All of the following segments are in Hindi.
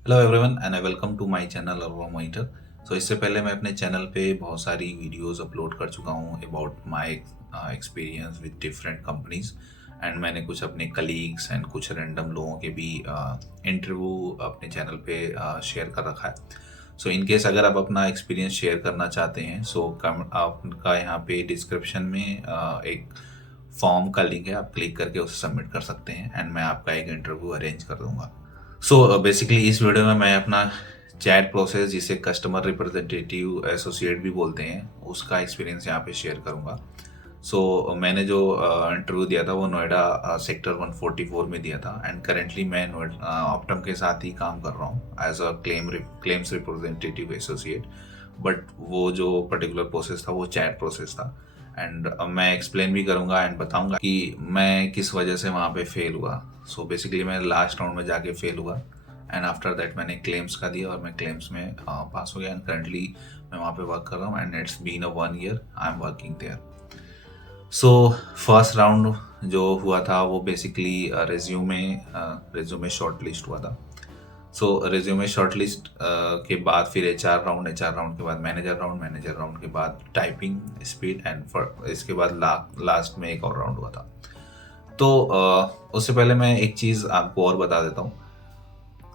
Hello everyone and I welcome to my channel अरवा मॉनिटर। सो इससे पहले मैं अपने चैनल पे बहुत सारी वीडियोस अपलोड कर चुका हूँ about my experience with different companies and मैंने कुछ अपने कलीग्स एंड कुछ रैंडम लोगों के भी इंटरव्यू अपने चैनल पे शेयर कर रखा है। सो इन केस अगर आप अपना एक्सपीरियंस शेयर करना चाहते हैं सो आपका यहाँ पे डिस्क्रिप्शन में एक फॉर्म का लिंक है, आप क्लिक करके उसे सबमिट कर सकते हैं एंड मैं आपका एक इंटरव्यू अरेंज कर दूंगा। सो बेसिकली इस वीडियो में मैं अपना चैट प्रोसेस जिसे कस्टमर रिप्रेजेंटेटिव एसोसिएट भी बोलते हैं उसका एक्सपीरियंस यहाँ पे शेयर करूँगा। मैंने जो इंटरव्यू दिया था वो नोएडा सेक्टर 144 में दिया था एंड करेंटली मैं ऑप्टम के साथ ही काम कर रहा हूँ as a claims representative associate. But वो जो पर्टिकुलर प्रोसेस था वो चैट प्रोसेस था एंड मैं एक्सप्लेन भी करूँगा एंड बताऊँगा कि मैं किस वजह से वहाँ पे फेल हुआ। सो बेसिकली मैं लास्ट राउंड में जाके फेल हुआ एंड आफ्टर दैट मैंने क्लेम्स का दिया और मैं क्लेम्स में पास हो गया एंड करंटली मैं वहाँ पे वर्क कर रहा हूँ and it's been a 1 year I am working there. So first round जो हुआ था वो बेसिकली रेज्यूमे शॉर्ट लिस्ट हुआ था। रेज्यूमे शॉर्ट लिस्ट के बाद फिर एच आर राउंड के बाद मैनेजर राउंड के बाद टाइपिंग स्पीड एंड इसके बाद लास्ट में एक और राउंड हुआ था। उससे पहले मैं एक चीज़ आपको और बता देता हूँ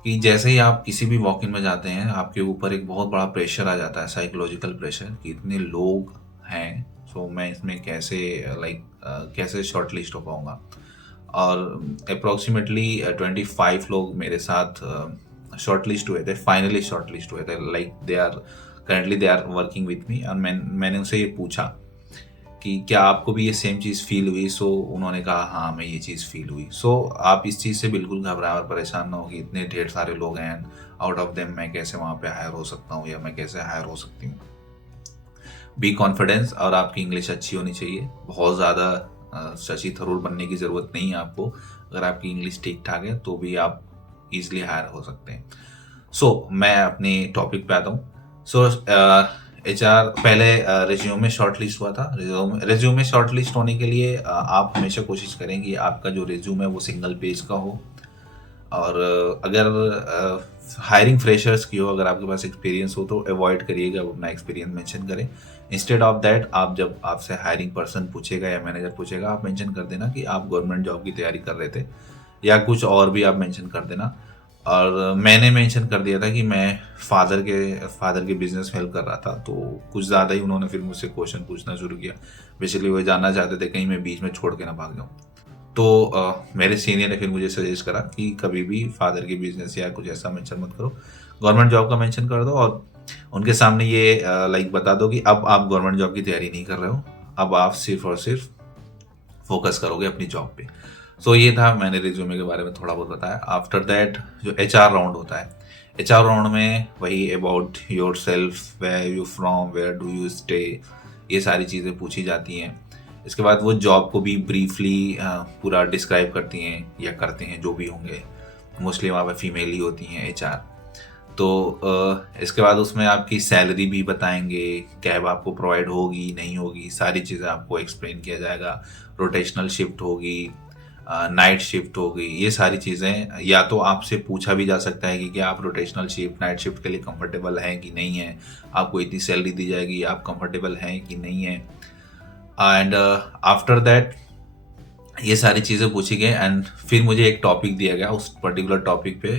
कि जैसे ही आप किसी भी वॉक इन में जाते हैं आपके ऊपर एक बहुत बड़ा प्रेशर आ जाता है, साइकोलॉजिकल प्रेशर कि इतने लोग हैं। मैं इसमें कैसे शॉर्ट लिस्ट हो पाऊँगा। और अप्रोक्सीमेटली 25 लोग मेरे साथ शॉर्ट लिस्ट हुए थे, फाइनली शॉर्ट लिस्ट हुए थे। They are working with me और मैंने उनसे ये पूछा कि क्या आपको भी ये सेम चीज़ फील हुई। उन्होंने कहा हाँ मैं ये चीज़ फील हुई। आप इस चीज़ से बिल्कुल घबराएं और परेशान ना हो कि इतने ढेर सारे लोग हैं, आउट ऑफ देम मैं कैसे वहाँ पे हायर हो सकता हूँ या मैं कैसे हायर हो सकती हूँ। बी कॉन्फिडेंस और आपकी इंग्लिश अच्छी होनी चाहिए। बहुत ज़्यादा शशि थरूर बनने की ज़रूरत नहीं है आपको। अगर आपकी इंग्लिश ठीक ठाक है तो भी आप इजीली हायर हो सकते हैं। मैं अपने टॉपिक पे आता हूँ। एचआर पहले रिज्यूमे शॉर्ट लिस्ट हुआ था। रिज्यूमे शॉर्ट लिस्ट होने के लिए आप हमेशा कोशिश करें कि आपका जो रिज्यूम है वो सिंगल पेज का हो। और अगर हायरिंग फ्रेशर्स की हो, अगर आपके पास एक्सपीरियंस हो तो अवॉइड करिएगा अपना एक्सपीरियंस मेंशन करें। इंस्टेड ऑफ दैट आप जब आपसे हायरिंग पर्सन पूछेगा या मैनेजर पूछेगा आप मेंशन कर देना कि आप गवर्नमेंट जॉब की तैयारी कर रहे थे या कुछ और भी आप मेंशन कर देना। और मैंने मेंशन कर दिया था कि मैं फादर के बिजनेस में हेल्प कर रहा था। तो कुछ ज़्यादा ही उन्होंने फिर मुझसे क्वेश्चन पूछना शुरू किया। बेसिकली वो जानना चाहते थे कहीं मैं बीच में छोड़ के ना भाग जाऊँ। मेरे सीनियर ने फिर मुझे सजेस्ट करा कि कभी भी फादर की बिजनेस या कुछ ऐसा मेंशन मत करो, गवर्नमेंट जॉब का मेंशन कर दो और उनके सामने ये बता दो कि अब आप गवर्नमेंट जॉब की तैयारी नहीं कर रहे हो, अब आप सिर्फ और सिर्फ फोकस करोगे अपनी जॉब पे। ये था, मैंने रिज्यूमे के बारे में थोड़ा बहुत बताया। आफ्टर दैट जो एच आर राउंड होता है, एच आर राउंड में वही about yourself, where you from, where do you stay, ये सारी चीज़ें पूछी जाती हैं। इसके बाद वो जॉब को भी ब्रीफली पूरा डिस्क्राइब करती हैं या करते हैं, जो भी होंगे। मोस्टली वहाँ पे फीमेल ही होती हैं एच आर। इसके बाद उसमें आपकी सैलरी भी बताएंगे, कैब आपको प्रोवाइड होगी नहीं होगी, सारी चीज़ें आपको एक्सप्लेन किया जाएगा। रोटेशनल शिफ्ट होगी, नाइट शिफ्ट होगी, ये सारी चीज़ें या तो आपसे पूछा भी जा सकता है कि क्या आप रोटेशनल शिफ्ट नाइट शिफ्ट के लिए कंफर्टेबल हैं कि नहीं है, आपको इतनी सैलरी दी जाएगी, आप कंफर्टेबल हैं कि नहीं है। एंड आफ्टर दैट ये सारी चीज़ें पूछी गई एंड फिर मुझे एक टॉपिक दिया गया। उस पर्टिकुलर टॉपिक पे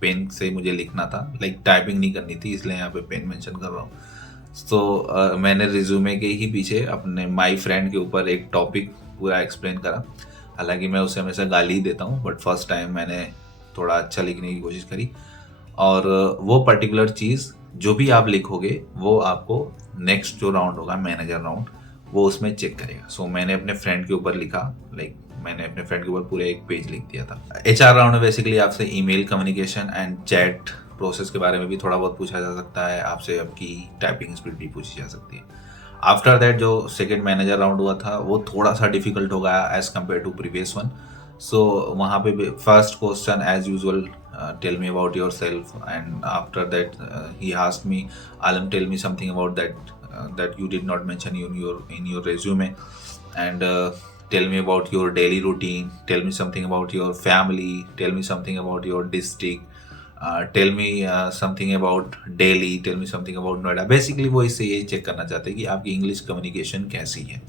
पेन से मुझे लिखना था, टाइपिंग नहीं करनी थी, इसलिए यहाँ पे पेन मेंशन कर रहा हूँ। मैंने रिज्यूमे के ही पीछे अपने माई फ्रेंड के ऊपर एक टॉपिक पूरा एक्सप्लेन करा। हालांकि मैं उसे हमेशा गाली ही देता हूँ, बट फर्स्ट टाइम मैंने थोड़ा अच्छा लिखने की कोशिश करी। और वो पर्टिकुलर चीज़ जो भी आप लिखोगे वो आपको नेक्स्ट जो राउंड होगा मैनेजर राउंड, वो उसमें चेक करेगा। मैंने अपने फ्रेंड के ऊपर लिखा, मैंने अपने फ्रेंड के ऊपर पूरा एक पेज लिख दिया था। एच आर राउंड में बेसिकली आपसे email communication and chat process के बारे में भी थोड़ा बहुत पूछा जा सकता है, आपसे आपकी टाइपिंग स्पीड भी पूछी जा सकती है। आफ्टर दैट जो सेकेंड मैनेजर राउंड हुआ था वो थोड़ा सा डिफिकल्ट हो गया as compare to previous one. वहाँ पे first question as usual, tell me about yourself, and after that he asked me, Alam tell me something about that you did not mention in your resume, and tell me about your daily routine, tell me something about your family, tell me something about your district, tell me something about Delhi, tell me something about Noida. Basically वो इससे यही चेक करना चाहते हैं कि आपकी इंग्लिश कम्युनिकेशन कैसी है।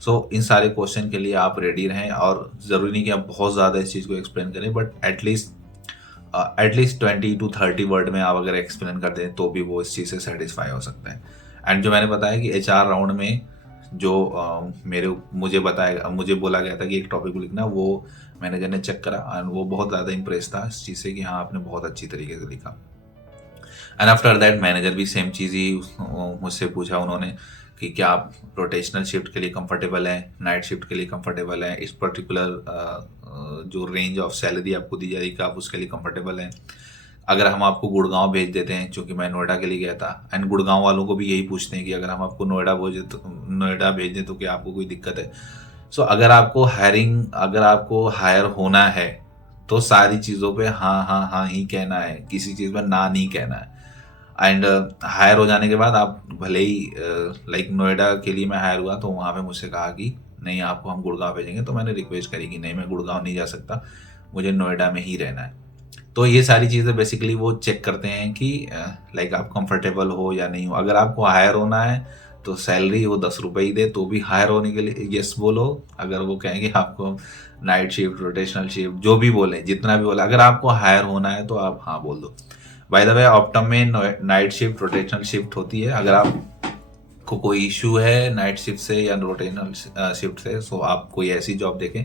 सो इन सारे क्वेश्चन के लिए आप रेडी रहें, और ज़रूरी नहीं कि आप बहुत ज़्यादा इस चीज़ को एक्सप्लेन करें, बट एटलीस्ट 20 to 30 वर्ड में आप अगर एक्सप्लेन कर दें तो भी वो इस चीज़ से सेटिस्फाई हो सकते हैं। एंड जो मैंने बताया कि HR राउंड में जो मुझे बोला गया था कि एक टॉपिक को लिखना, वो मैनेजर ने चेक करा एंड वो बहुत ज़्यादा इंप्रेस था इस चीज़ से कि हाँ आपने बहुत अच्छी तरीके से लिखा। एंड आफ्टर दैट मैनेजर भी सेम चीज़ ही मुझसे पूछा उन्होंने कि क्या आप रोटेशनल शिफ्ट के लिए कंफर्टेबल हैं, नाइट शिफ्ट के लिए कंफर्टेबल हैं, इस पर्टिकुलर जो रेंज ऑफ सैलरी आपको दी जाएगी आप उसके लिए कंफर्टेबल हैं। अगर हम आपको गुड़गांव भेज देते हैं, क्योंकि मैं नोएडा के लिए गया था, एंड गुड़गांव वालों को भी यही पूछते हैं कि अगर हम आपको नोएडा भेज दें तो क्या आपको कोई दिक्कत है। सो अगर आपको हायर होना है तो सारी चीज़ों पे हाँ हाँ हाँ ही कहना है, किसी चीज़ पर ना नहीं कहना है। एंड हायर हो जाने के बाद आप भले ही लाइक नोएडा के लिए मैं हायर हुआ तो वहाँ पे मुझसे कहा कि नहीं आपको हम गुड़गांव भेजेंगे, तो मैंने रिक्वेस्ट करी कि नहीं मैं गुड़गांव नहीं जा सकता, मुझे नोएडा में ही रहना है। तो ये सारी चीज़ें बेसिकली वो चेक करते हैं कि लाइक आप कंफर्टेबल हो या नहीं हो। अगर आपको हायर होना है तो सैलरी वो 10 रुपये ही दे तो भी हायर होने के लिए यस बोलो। अगर वो कहेंगे आपको नाइट शिफ्ट, रोटेशनल शिफ्ट, जो भी बोले, जितना भी बोले, अगर आपको हायर होना है तो आप हाँ बोल दो। बाय द वे ऑप्टम में नाइट शिफ्ट, रोटेशनल शिफ्ट होती है। अगर आपको कोई इशू है नाइट शिफ्ट से या रोटेशनल शिफ्ट से, सो आप कोई ऐसी जॉब देखें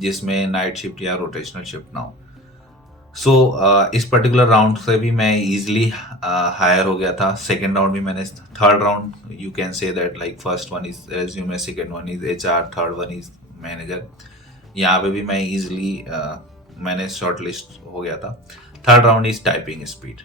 जिसमें नाइट शिफ्ट या रोटेशनल शिफ्ट ना हो। सो इस पर्टिकुलर राउंड से भी मैं इजीली हायर हो गया था। सेकेंड राउंड भी मैंने, third round you can say that like first one is resume, second one is HR, third one is manager. यहाँ पे भी मैं इजीली मैंने शॉर्ट लिस्ट हो गया था। Third round is typing speed.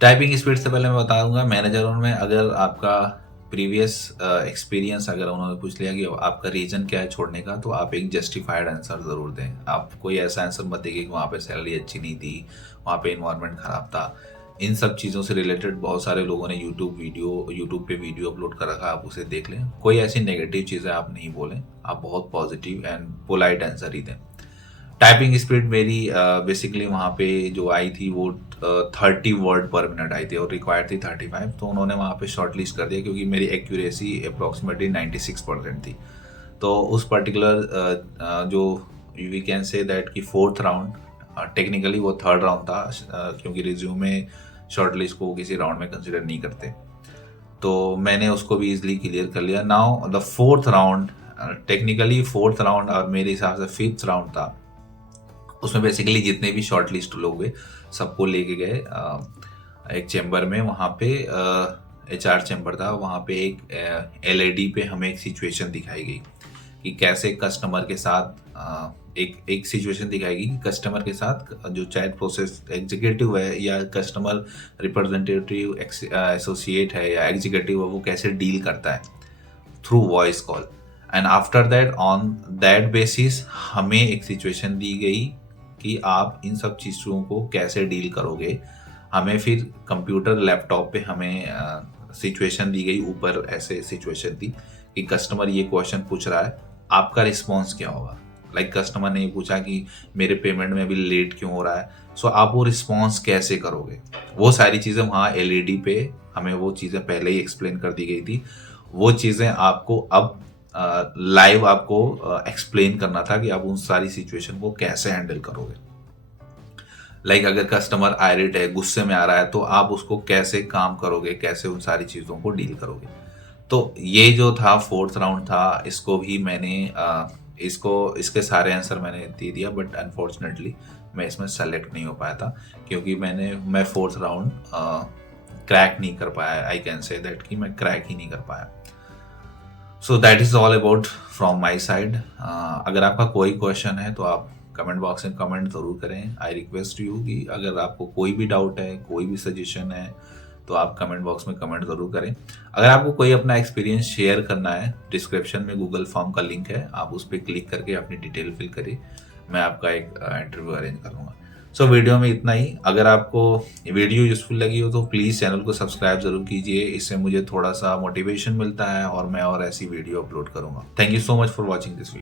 Typing speed से पहले मैं बता दूंगा, मैनेजरों में अगर आपका प्रीवियस एक्सपीरियंस अगर उन्होंने पूछ लिया कि आपका रीजन क्या है छोड़ने का, तो आप एक जस्टिफाइड आंसर ज़रूर दें। आप कोई ऐसा आंसर मत दें कि वहाँ पे सैलरी अच्छी नहीं थी, वहाँ पे इन्वायरमेंट ख़राब था। इन सब चीज़ों से रिलेटेड बहुत सारे लोगों ने यूट्यूब पे वीडियो अपलोड कर रखा है, आप उसे देख लें। कोई ऐसी नेगेटिव चीज़ें आप नहीं बोलें, आप बहुत पॉजिटिव एंड पोलाइट आंसर ही दें। टाइपिंग स्पीड मेरी बेसिकली वहाँ पे जो आई थी वो 30 वर्ड पर मिनट आई थी और रिक्वायर्ड थी 35। तो उन्होंने वहाँ पे शॉर्ट लिस्ट कर दिया क्योंकि मेरी एक्यूरेसी अप्रॉक्सीमेटली 96% थी। तो उस पर्टिकुलर जो वी कैन से दैट कि फोर्थ राउंड, टेक्निकली वो थर्ड राउंड था, क्योंकि रिज्यूमे शॉर्ट लिस्ट को किसी राउंड में कंसिडर नहीं करते, तो मैंने उसको भी इजिली क्लियर कर लिया। Now the fourth round, technically fourth round और मेरे हिसाब से फिफ्थ राउंड था। उसमें बेसिकली जितने भी शॉर्ट लिस्ट लोग हुए सबको लेके गए एक चैम्बर में। वहाँ पे HR चैम्बर था, वहाँ पे एक LED पे हमें एक सिचुएशन दिखाई गई कि कैसे कस्टमर के साथ एक सिचुएशन दिखाएगी कि कस्टमर के साथ जो चैट प्रोसेस एग्जीक्यूटिव है या कस्टमर रिप्रेजेंटेटिव एसोसिएट है या एग्जीक्यूटिव है, वो कैसे डील करता है through voice call. And after that on that basis हमें एक सिचुएशन दी गई कि आप इन सब चीज़ों को कैसे डील करोगे। हमें फिर कंप्यूटर लैपटॉप पे हमें सिचुएशन दी गई, ऊपर ऐसे सिचुएशन थी कि कस्टमर ये क्वेश्चन पूछ रहा है, आपका रिस्पॉन्स क्या होगा। लाइक कस्टमर ने ये पूछा कि मेरे पेमेंट में अभी लेट क्यों हो रहा है, सो आप वो रिस्पॉन्स कैसे करोगे। वो सारी चीज़ें वहाँ LED पे हमें वो चीज़ें पहले ही एक्सप्लेन कर दी गई थी। वो चीज़ें आपको अब लाइव आपको एक्सप्लेन करना था कि आप उन सारी सिचुएशन को कैसे हैंडल करोगे। लाइक अगर कस्टमर आयरेट है, गुस्से में आ रहा है, तो आप उसको कैसे काम करोगे, कैसे उन सारी चीज़ों को डील करोगे। तो ये जो था फोर्थ राउंड था, इसको भी मैंने इसके सारे आंसर मैंने दे दिया, बट अनफॉर्चुनेटली मैं इसमें सेलेक्ट नहीं हो पाया था क्योंकि मैं फोर्थ राउंड क्रैक नहीं कर पाया। आई कैन से दैट कि मैं क्रैक ही नहीं कर पाया। So that is all about from my side. अगर आपका कोई क्वेश्चन है तो आप कमेंट बॉक्स में कमेंट ज़रूर करें। आई रिक्वेस्ट यू कि अगर आपको कोई भी डाउट है, कोई भी सजेशन है, तो आप कमेंट बॉक्स में कमेंट ज़रूर करें। अगर आपको कोई अपना एक्सपीरियंस शेयर करना है, डिस्क्रिप्शन में गूगल फॉर्म का लिंक है, आप उस पर क्लिक करके अपनी डिटेल फिल करिए, मैं आपका एक इंटरव्यू अरेंज करूँगा। सो वीडियो में इतना ही। अगर आपको वीडियो यूजफुल लगी हो तो प्लीज़ चैनल को सब्सक्राइब ज़रूर कीजिए, इससे मुझे थोड़ा सा मोटिवेशन मिलता है और मैं और ऐसी वीडियो अपलोड करूँगा। Thank you so much for watching this video.